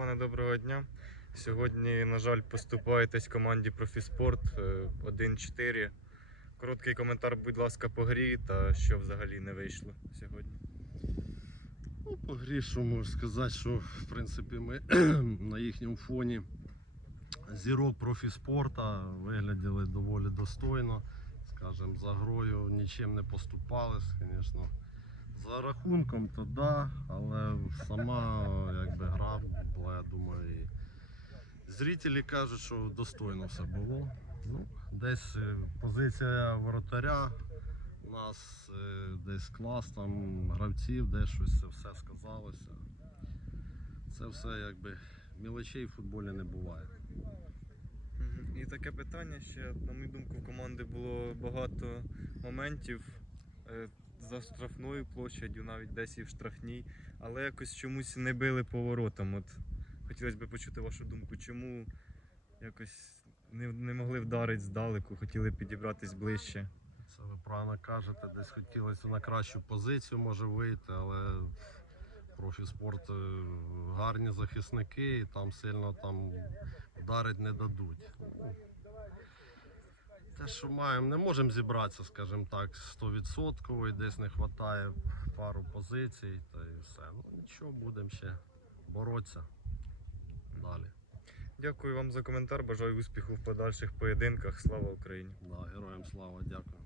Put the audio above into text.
Іване, доброго дня. Сьогодні, на жаль, поступаєтесь команді Профіспорт е, 1-4. Короткий коментар, будь ласка, по грі та що взагалі не вийшло сьогодні. Ну, по грі, що можу сказати, що в принципі ми на їхньому фоні зірок профіспорта виглядали доволі достойно. Скажімо, за грою нічим не поступались, звісно. За рахунком то да, але сама якби, гра була, я думаю, і зрителі кажуть, що достойно все було. Ну, десь е, позиція воротаря, у нас е, десь клас там гравців, де щось це все сказалося. Це все якби мілочей в футболі не буває. І таке питання ще, на мою думку, в команди було багато моментів е, за штрафною площадю, навіть десь і в штрафній, але якось чомусь не били поворотом. От хотілося б почути вашу думку, чому якось не, не могли вдарити здалеку, хотіли підібратись ближче. Це ви правильно кажете, десь хотілося на кращу позицію може вийти, але профіспорт е, гарні захисники і там сильно там вдарити не дадуть. Що маємо, не можемо зібратися, скажімо так, 100% і десь не вистачає пару позицій та і все. Ну нічого, будемо ще боротися далі. Дякую вам за коментар. Бажаю успіху в подальших поєдинках. Слава Україні! Да, героям слава, дякую.